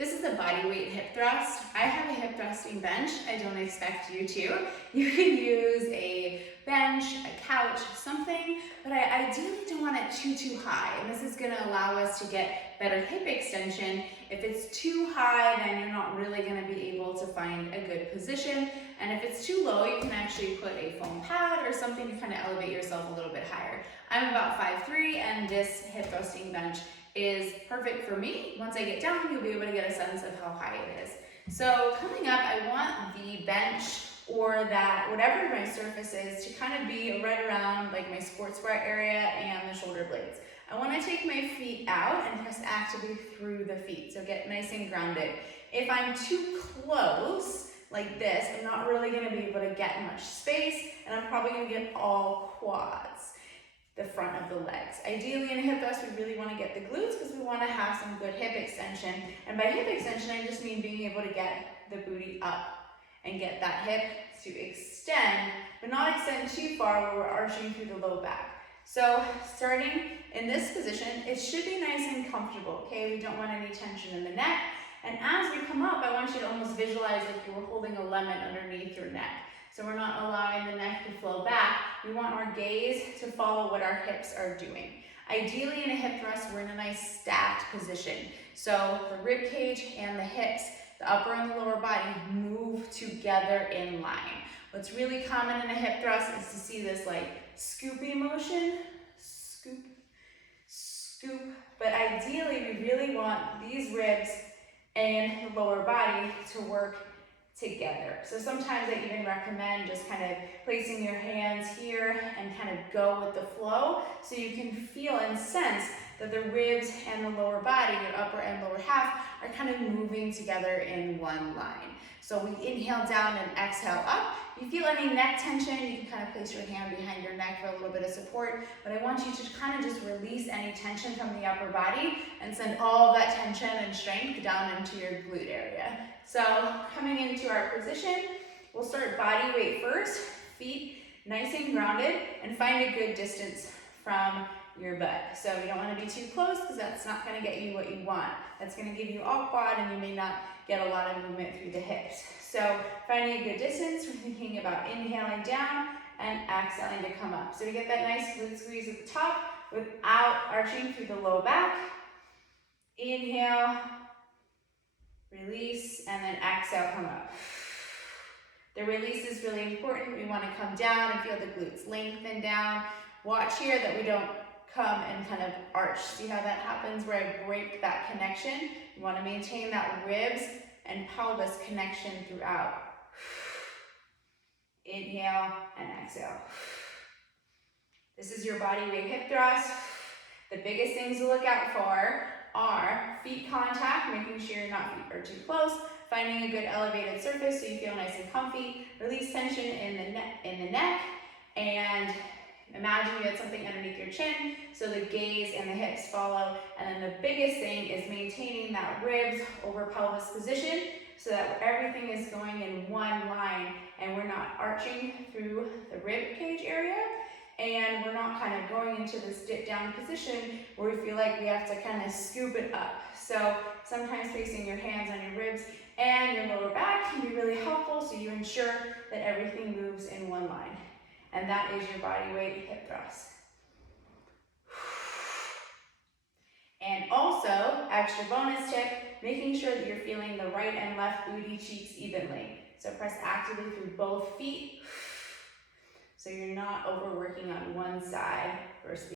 This is a body weight hip thrust. I have a hip thrusting bench. I don't expect you to. You can use a bench, a couch, something, but I ideally don't want it too high. And this is gonna allow us to get better hip extension. If it's too high, then you're not really gonna be able to find a good position. And if it's too low, you can actually put a foam pad or something to kind of elevate yourself a little bit higher. I'm about 5'3", and this hip thrusting bench is perfect for me. Once I get down, you'll be able to get a sense of how high it is. So coming up, I want the bench or that whatever my surface is to kind of be right around like my sports bra area and the shoulder blades. I want to take my feet out and press actively through the feet, so get nice and grounded. If I'm too close like this, I'm not really going to be able to get much space, and I'm probably going to get all quads, the front of the legs. Ideally in a hip thrust, we really want to get the glutes because we want to have some good hip extension. And by hip extension, I just mean being able to get the booty up and get that hip to extend, but not extend too far where we're arching through the low back. So starting in this position, it should be nice and comfortable, okay? We don't want any tension in the neck. And as we come up, I want you to almost visualize like you were holding a lemon underneath your neck. So we're not allowing the neck to flow back. We want our gaze to follow what our hips are doing. Ideally in a hip thrust, we're in a nice stacked position. So the rib cage and the hips, the upper and the lower body move together in line. What's really common in a hip thrust is to see this like scoopy motion, scoop, scoop. But ideally, we really want these ribs and the lower body to work together. So sometimes I even recommend just kind of placing your hands here and kind of go with the flow so you can feel and sense that the ribs and the lower body, your upper and lower half, are kind of moving together in one line. So we inhale down and exhale up. If you feel any neck tension, you can kind of place your hand behind your neck for a little bit of support, but I want you to kind of just release any tension from the upper body and send all of that tension and strength down into your glute area. So coming into our position, we'll start body weight first, feet nice and grounded, and find a good distance from your butt. So you don't want to be too close because that's not going to get you what you want. That's going to give you all quad and you may not get a lot of movement through the hips. So finding a good distance, we're thinking about inhaling down and exhaling to come up. So we get that nice glute squeeze at the top without arching through the low back. Inhale, release, and then exhale, come up. The release is really important. We want to come down and feel the glutes lengthen down. Watch here that we don't come and kind of arch. See how that happens where I break that connection? You want to maintain that ribs and pelvis connection throughout. Inhale and exhale. This is your body weight hip thrust. The biggest things to look out for are feet contact, making sure your feet are too close, finding a good elevated surface so you feel nice and comfy, release tension in the neck, and imagine you had something underneath your chin, so the gaze and the hips follow. And then the biggest thing is maintaining that ribs over pelvis position so that everything is going in one line and we're not arching through the rib cage area. And we're not kind of going into this dip down position where we feel like we have to kind of scoop it up. So sometimes placing your hands on your ribs and your lower back can be really helpful so you ensure that everything moves in one line. And that is your body weight hip thrust. And also, extra bonus tip, making sure that you're feeling the right and left booty cheeks evenly. So press actively through both feet so you're not overworking on one side versus the